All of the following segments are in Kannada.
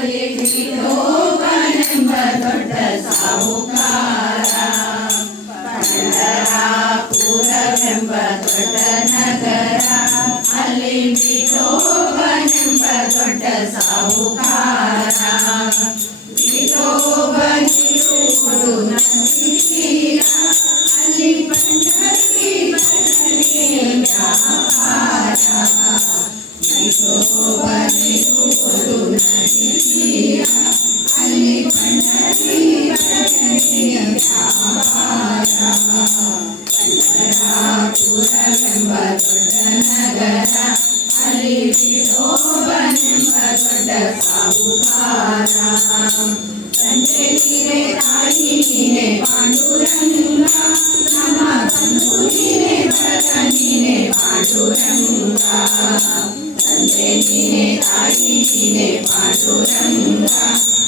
ವಿಠೋಬನೆಂಬ ದೊಡ್ಡ ಸಾಹುಕಾರ ಪಂಡರಾಪುರವೆಂಬ ದೊಡ್ಡ ನಗರ ಅಲ್ಲಿ ವಿಠೋಬನೆಂಬ ದೊಡ್ಡ ಸಾಹುಕಾರ ವಿಠೋಬನಿರುವುದು ನದಿ ತೀರ ಅಲ್ಲಿ ಪಂಡರಿ ಭಜನೆ ವ್ಯಾಪಾರ ವಿಠೋಬನಿರುವುದು ನದಿ ತೀರ ಅಲ್ಲಿ ಪಂಡರಿ ಭಜನೆ ವ್ಯಾಪಾರ ಪಂಡರಾಪುರವೆಂಬ ದೊಡ್ಡ ನಗರ ಅಲ್ಲಿ ವಿಠೋಬನೆಂಬ ದೊಡ್ಡ ಸಾಹುಕಾರ ತಂದೆ ನೀನೆ ತಾಯಿ ನೀನೆ ಪಾಂಡುರಂಗ ನಮ್ಮ ಬಂಧು ನೀನೆ ಬಳಗ ನೀನೆ ಪಾಂಡುರಂಗ ತಂದೆ ನೀನೆ ತಾಯಿ ನೀನೆ ಪಾಂಡುರಂಗ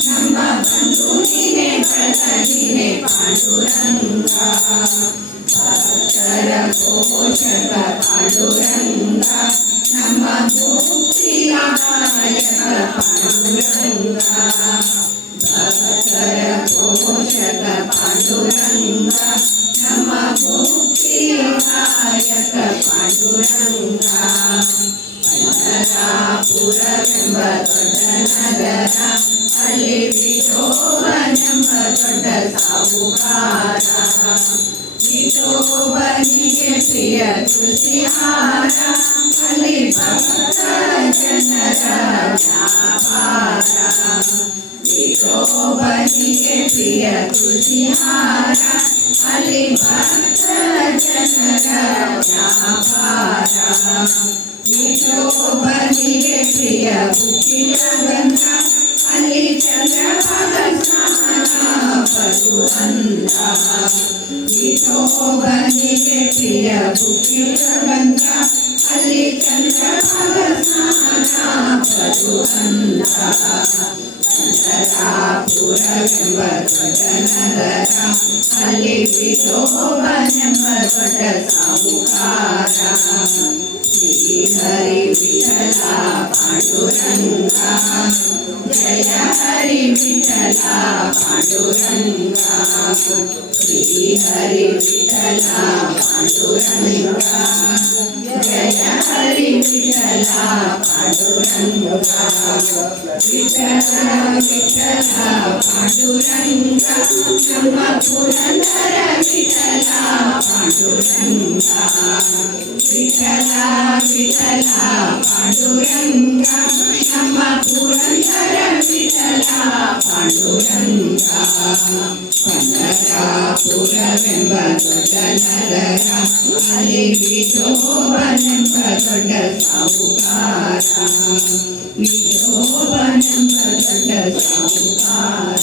ನಮ್ಮ ಬಂಧು ನೀನೆ ಬಳಗ ನೀನೆ ಪಾಂಡುರಂಗ ಭಕ್ತರ ಪೋಷಕ ಪಾಂಡುರಂಗ ನಮ್ಮ ಮುಕ್ತಿದಾಯಕ ಪಾಂಡುರಂಗ ಭಕ್ತರ ಪೋಷಕ ಪಾಂಡುರಂಗ ನಮ್ಮ ಮುಕ್ತಿದಾಯಕ ಪಾಂಡುರಂಗ ಪಂಡರಾಪುರವೆಂಬ ದೊಡ್ಡ ನಗರ ಅಲ್ಲಿ ವಿಠೋಬನೆಂಬ ದೊಡ್ಡ ಸಾಹುಕಾರ ವಿಠೋಬನಿಗೆ ಪ್ರಿಯ ತುಳಸಿಹಾರ ಅಲ್ಲಿ ಭಕ್ತ ಜನರ ವ್ಯಾಪಾರ ವಿಠೋಬನಿಗೆ ಪ್ರಿಯ ತುಳಸಿಹಾರ ಅಲ್ಲಿ ಭಕ್ತ ಜನರ ವ್ಯಾಪಾರ ವಿಠೋಬನಿಗೆ ಪ್ರಿಯ ಬುಕ್ಕಿಯ ಗಂಧ ಅಲ್ಲಿ ಚಂದ್ರಭಾಗ ಸ್ನಾನ ಬರುವಂತ ವಿಠೋಬನಿಗೆ ಪ್ರಿಯ ಬುಕ್ಕಿಯ ಗಂಧ ಅಲ್ಲಿ ಚಂದ್ರಭಾಗ ಸ್ನಾನ ಬರುವಂತ ಪಂಡರಾಪುರವೆಂಬ ದೊಡ್ಡ ನಗರ ಅಲ್ಲಿ ವಿಠೋಬನೆಂಬ ದೊಡ್ಡ ಸಾಹುಕಾರ ಶ್ರೀಹರಿ ವಿಠಲ ಪಾಂಡುರಂಗ ಜಯ ಹರಿ ವಿಠಲ ಪಾಂಡುರಂಗ ಶ್ರೀಹರಿ ವಿಠಲ ಪಾಂಡುರಂಗ ಜಯ ಹರಿ ವಿಠಲ ಪಾಂಡುರಂಗ ವಿಠಲ ವಿಠಲ ಪಾಂಡುರಂಗ ನಮ್ಮ ಪುರಂದರ ವಿಠಲ ಪಾಂಡುರಂಗ ವಿಠಲ ವಿಠಲ ಪಾಂಡುರಂಗ ನಮ್ಮ ಪುರಂದರ ವಿಠಲ ಪಾಂಡುರಂಗ ಪಂಡರಾಪುರವೆಂಬ ದೊಡ್ಡ ನಗರ ಅಲ್ಲಿ ವಿಠೋಬನೆಂಬ ದೊಡ್ಡ ಸಾಹುಕಾರ ವಿಠೋಬನೆಂಬ ದೊಡ್ಡ ಸಾಹುಕಾರ.